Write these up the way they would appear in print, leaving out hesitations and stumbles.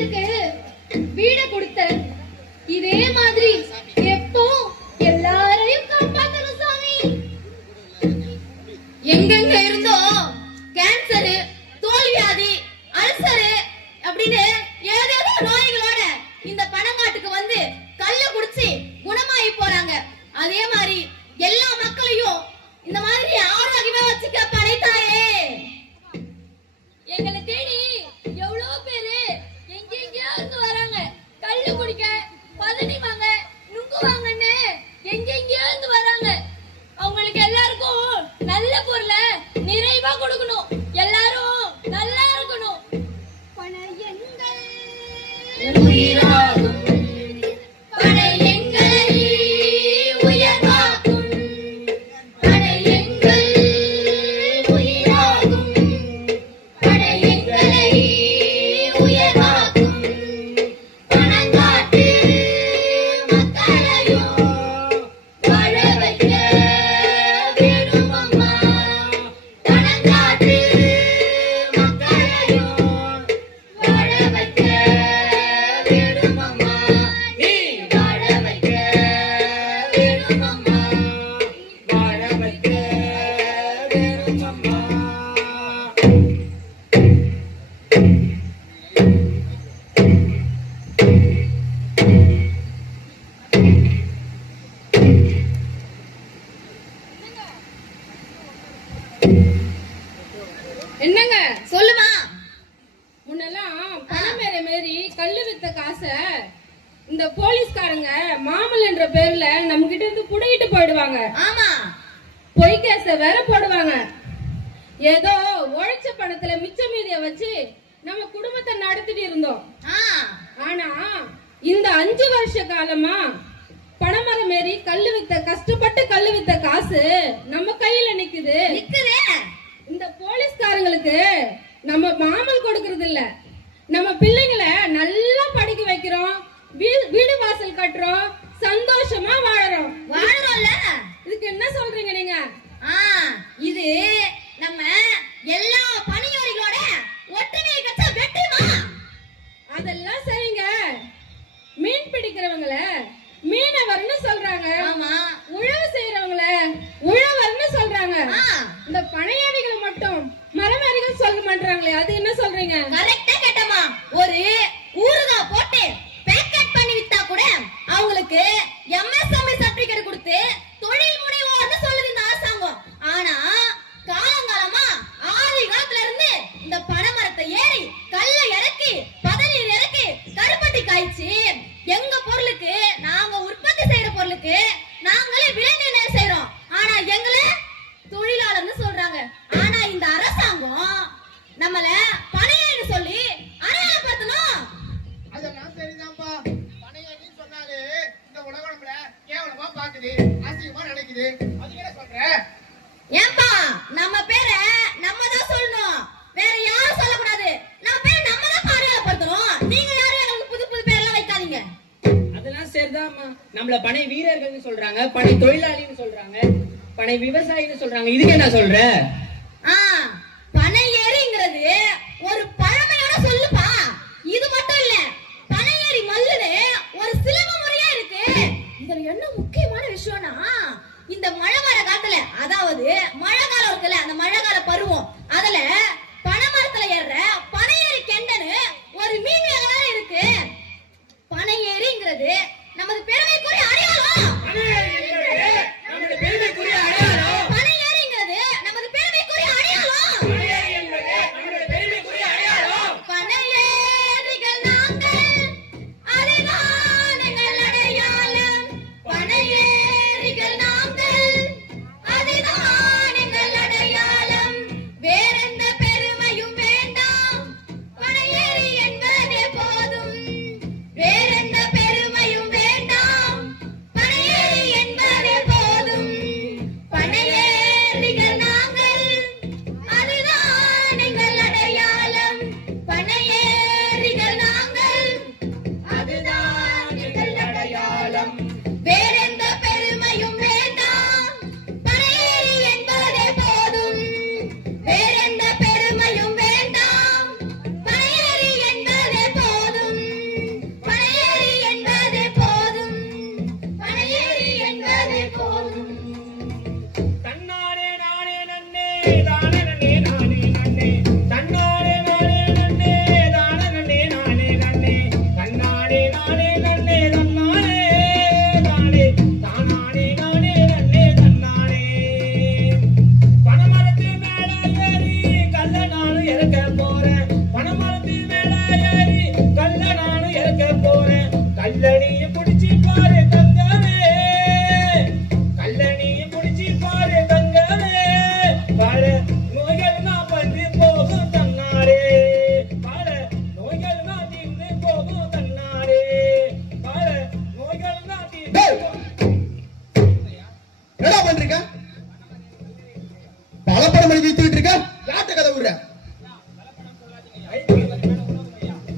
தங்குறதுக்கு வீட கொடுத்த இதே மாதிரி எப்போ எல்லாரையும் காப்பாத்தணும் சாமி. எங்கெங்க இருந்தோ கேன்சரு, தோல்வியாதி, அல்சரு அப்படின்னு ஏதேதோ நோய்களோட இந்த பணங்காட்டுக்கு வந்து கல்ல குடிச்சு குணமாயி போறாங்க. அதே மாதிரி எல்லா மக்களையும் இந்த மாதிரி ஆரோக்கியமா வச்சுக்க படைத்தாயே. எங்களை தேடி எவ்வளவு பேரு எங்கெங்கயோ இருந்து வராங்க. கல்லு குடிக்க, பதனி வாங்க, நுங்கு வாங்கன்னு எங்கெங்கயோ இருந்து வராங்க. அவங்களுக்கு எல்லாருக்கும் நல்ல பொருளை நிறைவா கொடுக்கணும். எல்லாரும் நல்லா இருக்கணும். பணையங்கள் உயிராகும், பணையங்களை உயர்வாக்கும், பணையங்கள் உயிராகும், பணையங்களை உயர்வாக்கும், பணங்காட்டு மக்களையும் வாழ வைக்க வேணும் அம்மா. பணங்காட்டு மக்களையும் வாழ வைக்க வேணும் அம்மா. நீ வாழ வைக்க வேணும் அம்மா. வாழ வைக்க வேணும் அம்மா. என்னங்க சொல்லுமா. முன்னெல்லாம் பணமேற மாரி கல்லு வித்த காசை இந்த போலீஸ்காரங்க மாமல் என்ற பேர்ல நம்ம கிட்ட இருந்து புடுங்கிட்டு போயிடுவாங்க. ஆமா, பொய் கேஸ வேற போடுவாங்க. ஏதோ உழைச்ச பணத்துல மிச்ச மீதிய வச்சு நம்ம குடும்பத்தை நடத்திட்டு இருந்தோம். ஆனா இந்த 5 வருஷ காலமா பணமரம் மாரி கல்லு வித்த கஷ்டப்பட்டு கல்லு வித்த காசு நம்ம கையில நிக்குது. இந்த போலீஸ்காரங்களுக்கு நம்ம மாமல் கொடுக்கறது இல்ல, நம்ம பிள்ளைங்களை நல்லா படிக்க வைக்கிறோம், வீடு வாசல் கட்டுறோம், சந்தோஷமா வாழறோம்ல. இதுக்கு என்ன சொல்றீங்க நீங்க? இது நம்ம எல்லா பணியாளர்களோட ஒற்றுமையை கட்ட வெற்றிமா. அதெல்லாம் சரிங்க. மீன் பிடிக்கிறவங்கள மீனவர்னு சொல்றாங்க. ஆமா, உழவு செய்யறவங்கள உழவர்னு சொல்றாங்க. இந்த பணையாளிகள் மட்டும் மரமேறிகள் சொல்ல மாட்டாங்களே, அது என்ன சொல்றீங்க? கரெக்டா கேட்டமா. ஒரு ஊறுகாய் போட்டு பேக்கெட் பண்ணி வித்தா கூட அவங்களுக்கு எம்எஸ்எம்இ சர்டிபிகேட் கொடுத்து தொழில் முனைவோர்னு சொல்லுது இந்த அரசாங்கம். ஆனா காலங்காலமா ஆதி காலத்துல இருந்து இந்த பனைமரத்தை ஏறி கல்ல இறக்கி பதநீர் இறக்கி கருப்பட்டி காய்ச்சி எங்க பொருளுக்கு நாங்க உற்பத்தி செய்யற பொருளுக்கு நாங்களே விலை நிர்ணயம் செய்யறோம். ஆனா எங்களை தொழிலாளர்னு சொல்றாங்க. ஆனா இந்த அரசாங்கம் நம்மள பணையன்னு சொல்லி அடையாளப்படுத்தணும். அதெல்லாம் சரிதான்ப்பா. பணையன்னு சொன்னாலே இந்த உலகம் நம்மள கேவலமா பாக்குது, அசிங்கமா நினைக்குது. அது என்ன சொல்ற? ஏன்பா நம்ம பேரை நம்ம தான் சொல்லணும், வேற யாரும் சொல்லக்கூடாது. நம்ம பேரை நம்ம தான் அடையாளப்படுத்தணும். நீங்க யாரும் எனக்கு புது புது பேர்லாம் வைக்காதீங்க. அதெல்லாம் சரிதான்மா. நம்மள பனை வீரர்கள்னு சொல்றாங்க, பனை தொழிலாளின்னு சொல்றாங்க, பனை விவசாயின்னு சொல்றாங்க. இதுக்கு என்ன சொல்ற? பனையேறிங்கிறது ஒரு பழமையோட சொல்லுப்பா. இது மட்டும் இல்ல, பனையேறி மல்லுன்னு ஒரு சிலம்ப முறையா இருக்கு. இதுல என்ன முக்கியமான விஷயம்னா, இந்த மழை வர காலத்துல, அதாவது மழை காலம் இருக்குல்ல, அந்த மழை கால பருவம், அதுல பனைமரத்துல ஏற பனையேறி கெண்டன்னு ஒரு மீன் வேற இருக்கு. பனையேறிங்கிறது நமது பெருமைக்குரிய அடையாளம். பனையேறிங்கிறது நமது பெருமை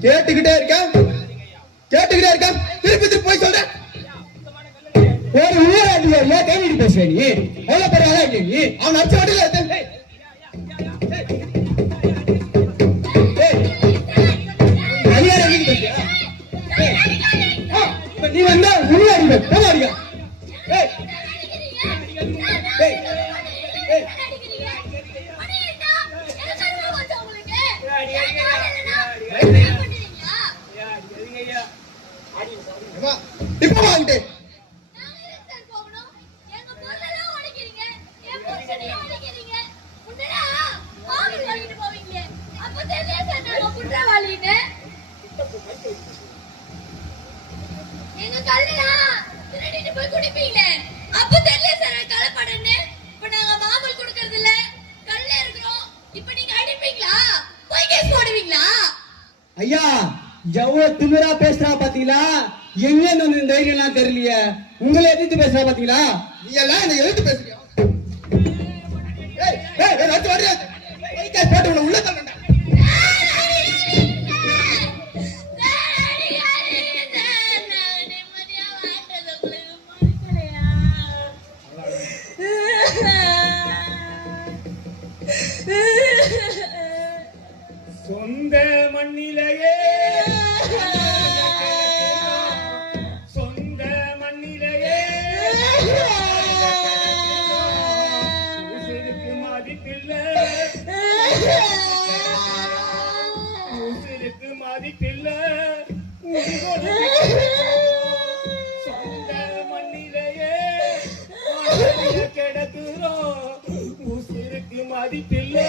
கேட்டுக்கிட்டே இருக்கேன் திருப்பி திருப்பி போய் சொல்றேன். ஒரு ஊர் அதிகாரியா கை நீட்டி பேசுற நீ எவ்வளவு பெரிய ஆளா இருக்க நீ? அவன் அடிச்ச வண்டியில நீ வந்தா உள்ள அடிக்க போக அடிக்க. இப்ப வாங்கிட்டு எங்க கல்லுல திருடிட்டு போய் குடிப்பீங்களே, அப்ப தெரியல சார் கலப்படன்னு. இப்ப நாங்க மாமூல் கொடுக்கறது இல்ல, கல்ல இருக்கிறோம். இப்ப நீங்க அடிப்பீங்களா, போய் கேஸ் போடுவீங்களா? ஐயா எவ்வளவு திமிரா பேசுறா பாத்தீங்களா? எங்க இருந்து இந்த தைரியம் எல்லாம் தெரியலையே. உங்களை எதிர்த்து பேசுறா பாத்தீங்களா? நீ எல்லாம் என்ன எழுத்து பேசுறியா? போட்டு உள்ள தள்ளண்டா. சொந்த மண்ணிலேயே சொந்த மண்ணிலேயே உசிருக்கு மதிப்பில்லை உசிருக்கு மதிப்பில்லை சொந்த மண்ணிலேயே கிடக்குறோம் உசிருக்கு மதிப்பில்லை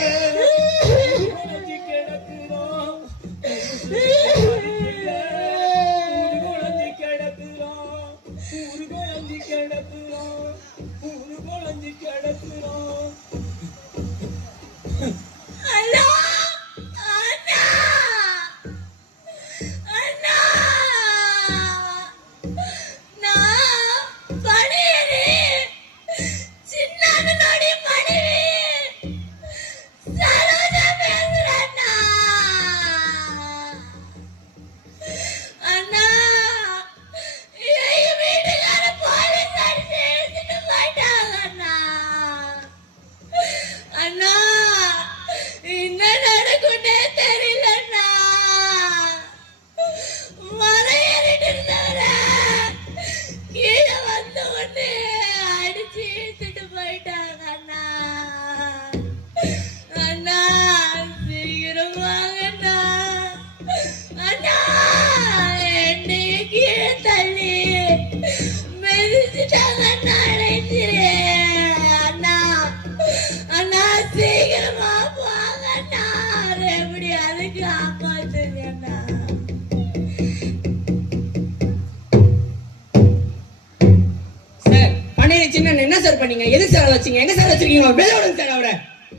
என்ன சார் பண்ணீங்க? எது சார் வச்சீங்க? எங்க சார் வச்சிருக்கீங்க? வெளிய விடுங்க சார் அவரை.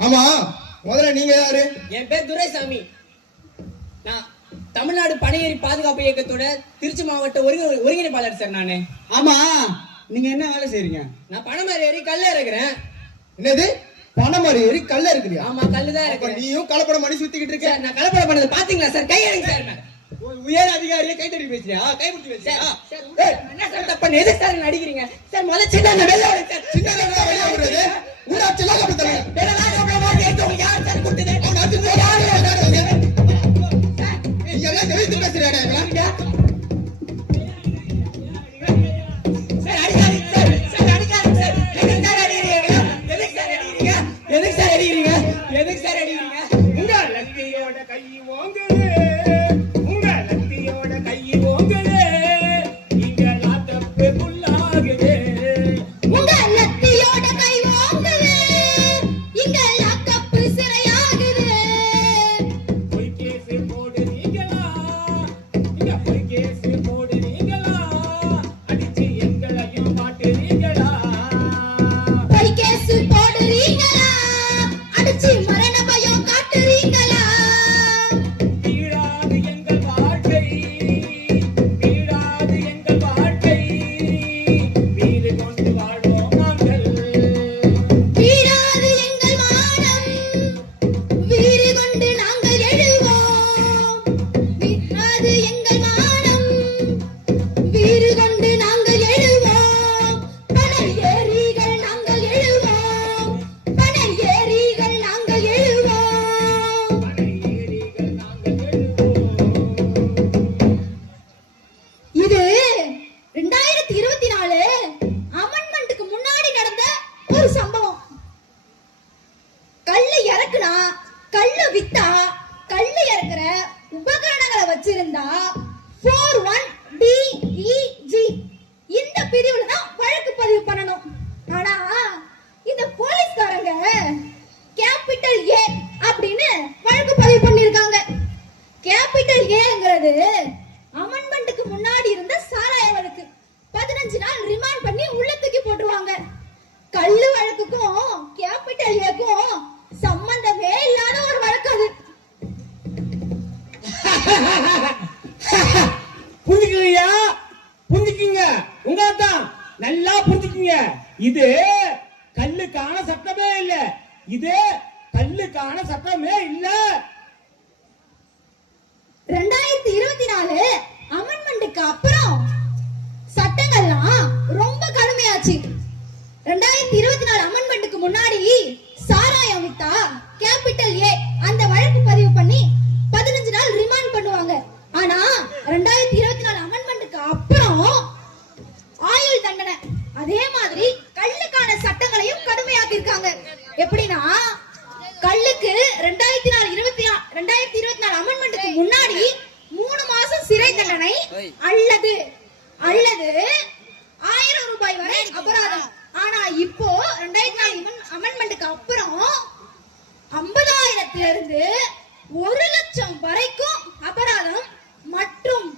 ஆமா, முதல்ல நீங்க யாரு? என் பேர் துரைசாமி. நான் தமிழ்நாடு பனையேறி பாதுகாப்பு இயக்கத்தோட திருச்சி மாவட்ட ஒருங்கிணைப்பாளர் சார் நானு. ஆமா, நீங்க என்ன வேலை செய்றீங்க? நான் பனைமரம் ஏறி கல்ல இறக்குறேன். என்னது? பனைமரம் ஏறி கல்ல இருக்கிறியா? ஆமா, கல்லுதான் இறக்குறேன். நீயும் கலப்படம் பண்ணி சுத்திக்கிட்டு இருக்க. நான் கலப்படம் பண்ணது பாத்தீங்களா சார்? கை எடுங்க சார். உயர் அதிகாரியை கை தட்டி பேசுறியா? கை பிடிச்சி பேசுறியா? என்ன சார் தப்பு? எது சார் நடிக்கிறீங்க சார்? முதல்ல சின்ன வெளிய விடுங்க சார். சின்ன வெளிய விடுறது ஊராட்சி எல்லாம் அப்படி தரேன். யார் சார் கொடுத்தது? நீங்க எல்லாம் தெரிவித்து பேசுறேன். எதுக்கு சார் அடிக்கிறீங்க? எதுக்கு சார் அடிக்கிறீங்க? உங்க லத்தியோட கை ஓங்குது, உங்க லத்தியோட கை ஓங்குது, இங்க லாக்கப்புக்குள்ளாகுது. உங்க லத்தியோட கை ஓங்குது, இங்க லாக்கப்பு சிறையாகுது. பொய் கேஸ் போடுறீங்களா, இங்க பொய் கேஸ் போடுறீங்களா, அடிச்சு எங்களையும் மாட்டுறீங்களா. பொய் கேஸ் போடுறீங்களா, அடிச்சு மரண பயம் காட்டுறீங்களா. கீழான அடுத்தது அமெண்ட்மெண்ட்டுக்கு முன்னாடி இருந்த சாராய வழக்கு 15 நாள் ரிமாண்ட் பண்ணி உள்ள தூக்கி போட்டுருவாங்க. கள்ளு வழக்குக்கும் கேபிட்டல் ஏக்கும் சம்பந்தமே இல்லாத ஒரு வழக்கு அது. புரிஞ்சுக்கலையா? புரிஞ்சுக்கீங்க, உங்கதான் நல்லா புரிஞ்சுக்கீங்க. இது கல்லுக்கான சட்டமே இல்ல. இது கல்லுக்கான சட்டமே இல்ல. 2024 அமெண்ட்மெண்ட்டுக்கு அப்புறம் சட்டங்கள்லாம் ரொம்ப கடுமையாச்சு. 2024 அமெண்ட்மெண்ட்டுக்கு முன்னாடி சாராயம் வித்தா கேபிட்டல் ஏ அந்த வழக்கு பதிவு பண்ணி 15 நாள் ரிமாண்ட் பண்ணுவாங்க. ஆனா 2024 அமெண்ட்மெண்ட்டுக்கு அப்புறம் ஆயுள் தண்டனை. அதே மாதிரி கள்ளுக்கான சட்டங்களையும் கடுமையாக்கி இருக்காங்க. எப்படின்னா கள்ளுக்கு 2024 அமெண்ட்மெண்ட்டுக்கு முன்னாடி 3 மாசம் சிறை தண்டனை அல்லது 1000 ரூபாய் வரை அபராதம். ஆனா இப்போ 2004 அமெண்ட்மெண்ட்டுக்கு அப்புறம் 50,000 இருந்து 1 லட்சம் வரைக்கும் அபராதம் மற்றும்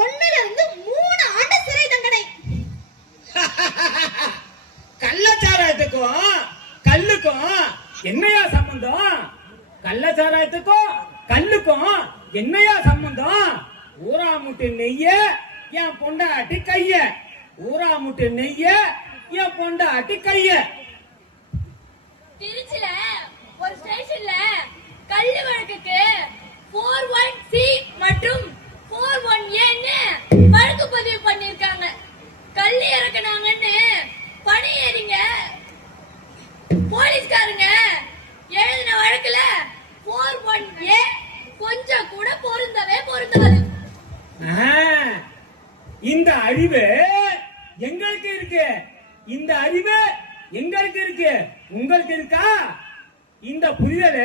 1 இருந்து 3 ஆண்டு சிறை தண்டனை. கள்ளச்சாராயத்துக்கும் கல்லுக்கும் என்னையா சம்பந்தம்? கள்ளச்சாராயத்துக்கும் கல்லுக்கும் என்னையா சம்பந்தம்? ஊரா முட்டு நெய்ய என் பொண்டாட்டி கைய, ஊரா முட்டு நெய்ய என் பொண்டாட்டி கைய. திருச்சில ஒரு ஸ்டேஷன்ல கள்ளு வழக்குக்கு 41C மற்றும் 41Aன்னு வழக்கு பதிவு பண்ணிருக்காங்க. கள்ளு இறக்குனாங்கன்னு பணி ஏறிங்க போலீஸ்காரங்க எழுதின வழக்குல 41A கொஞ்சம் கூட பொருந்தாது. இந்த அறிவு எங்களுக்கு இருக்கு. இந்த அறிவு எங்களுக்கு இருக்கு. உங்களுக்கு இருக்கா? இந்த புரிதல்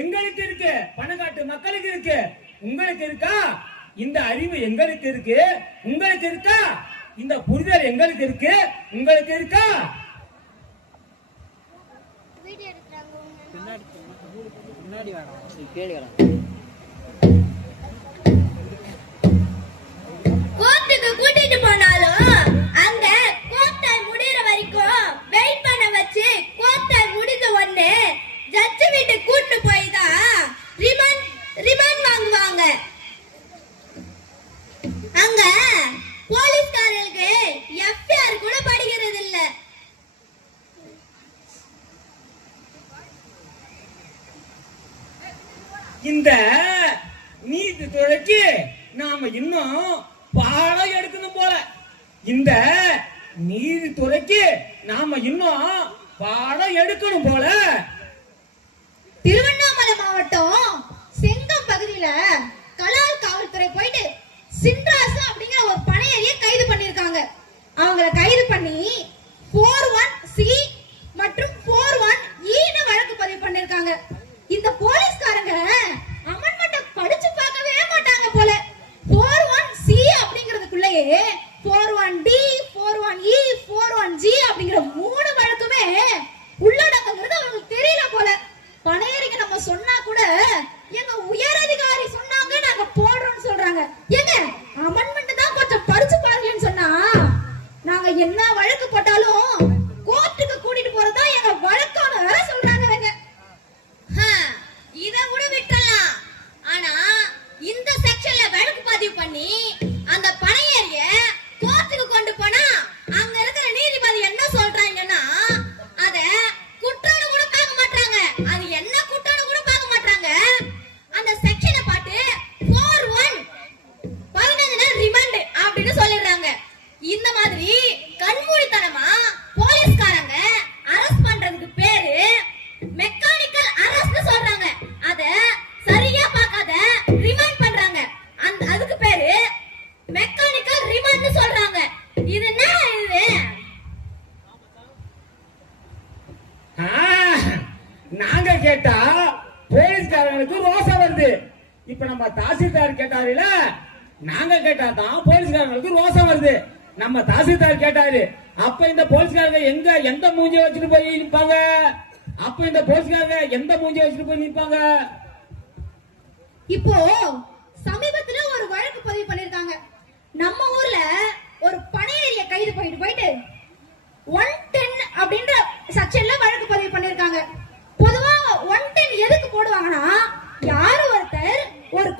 எங்களுக்கு இருக்கு. பணக்காட்டு மக்களுக்கு இருக்கு. உங்களுக்கு இருக்கா? இந்த அறிவு எங்களுக்கு இருக்கு. உங்களுக்கு இருக்கா? இந்த புரிதல் எங்களுக்கு இருக்கு. உங்களுக்கு இருக்கா? கோர்ட்டுக்கு கூட்டிட்டு போனாலும் அங்க கோர்ட் டைம் முடியற வரைக்கும் வெயிட் பண்ண வச்சு கோர்ட் டைம் முடிஞ்ச உடனே ஜட்ஜ் வீட்டுக்கு கூட்டிட்டு போய் தான் ரிமாண்ட் வாங்குவாங்க. அங்க போலீஸ்காரர்களுக்கு FIR கூட படிக்கிறது இல்ல. இந்த நீதித்துறைக்கு நாம இன்னும் பாடம் எடுக்கணும் போல. இந்த நீதித்துறைக்கு நாம இன்னும் பாடம் எடுக்கணும் போல. திருவண்ணாமலை மாவட்டம் செங்கம் பகுதியில கலால் காவல்துறை போயிட்டு சின்ராசு அப்படிங்கிற ஒரு பணையறிய கைது பண்ணிருக்காங்க. அவங்கள கைது பண்ணி 41C மற்றும் 41Eன்னு வழக்கு பதிவு பண்ணிருக்காங்க. இந்த போலீஸ்காரங்க அமெண்ட்மெண்ட்ட படிச்சு பார்க்கவே மாட்டாங்க போல. 41C அப்படிங்கிறதுக்குள்ளேயே 41D, 41E, 41G அப்படிங்கிற 3 வழக்குமே உள்ளடக்குங்கிறது அவங்களுக்கு தெரியல போல. பணையறிக்கை நம்ம சொன்னா கூட எங்க உயர் அதிகாரி சொன்னாங்க நாங்க போடுறோம்னு சொல்றாங்க. ஏங்க அமெண்ட்மெண்ட் தான் கொஞ்சம் படிச்சு பாருங்கன்னு சொன்னா நாங்க என்ன வழக்கு போட்டாலும் கோர்ட்டுக்கு கூட்டிட்டு போறதா எங்க வழக்கான வேற சொல்றாங்க. இத கூட விட்டுறலாம். ஆனா இந்த செக்ஷன்ல வழக்கு பதிவு பண்ணி அந்த பணையறிய கோர்ட்டுக்கு கொண்டு போனா அங்க இருக்கிற நீதிபதி என்ன சொல்றாங்கன்னா அத குற்றம்னு கூட பார்க்க மாட்டாங்க. அது என்ன குற்றம்னு கூட பார்க்க மாட்டாங்க. அந்த செக்ஷனை பார்த்து 41 15 நாள் ரிமாண்ட் அப்படின்னு சொல்லிடுறாங்க. இந்த மாதிரி கண்மூடித்தனமா போலீஸ்காரங்க அரெஸ்ட் பண்றதுக்கு பேரு மெக்கானிக்கல் அரெஸ்ட்னு சொல்றாங்க. அத சரியா பார்க்காத ரிமாண்ட் பண்றாங்க. அதுக்கு பேரு மெக்கானிக்கல் ரிமாண்ட்னு சொல்றாங்க. இது என்ன இது? நாங்க கேட்டா போலீஸ்காரங்களுக்கு ரோசம் வருது. இப்ப நம்ம தாசில்தார் கேட்டாருல, நாங்க கேட்டா தான் போலீஸ்காரங்களுக்கு ரோசம் வருது. நம்ம தாசில்தார் கேட்டாரு. அப்ப இந்த போலீஸ்காரங்க எந்த மூஞ்சிய வச்சுட்டு போய் நிப்பாங்க? அப்ப இந்த போலீஸ்காரங்க எந்த மூஞ்சிய வச்சுட்டு போய் நிப்பாங்க? இப்போ ஸ்டேஷனுக்கு போயிட்டு 110 அப்படின்ற செக்ஷன்ல வழக்கு பதிவு பண்ணிருக்காங்க. பொதுவா 110 எதுக்கு போடுவாங்கன்னா, யாரு ஒருத்தர் ஒரு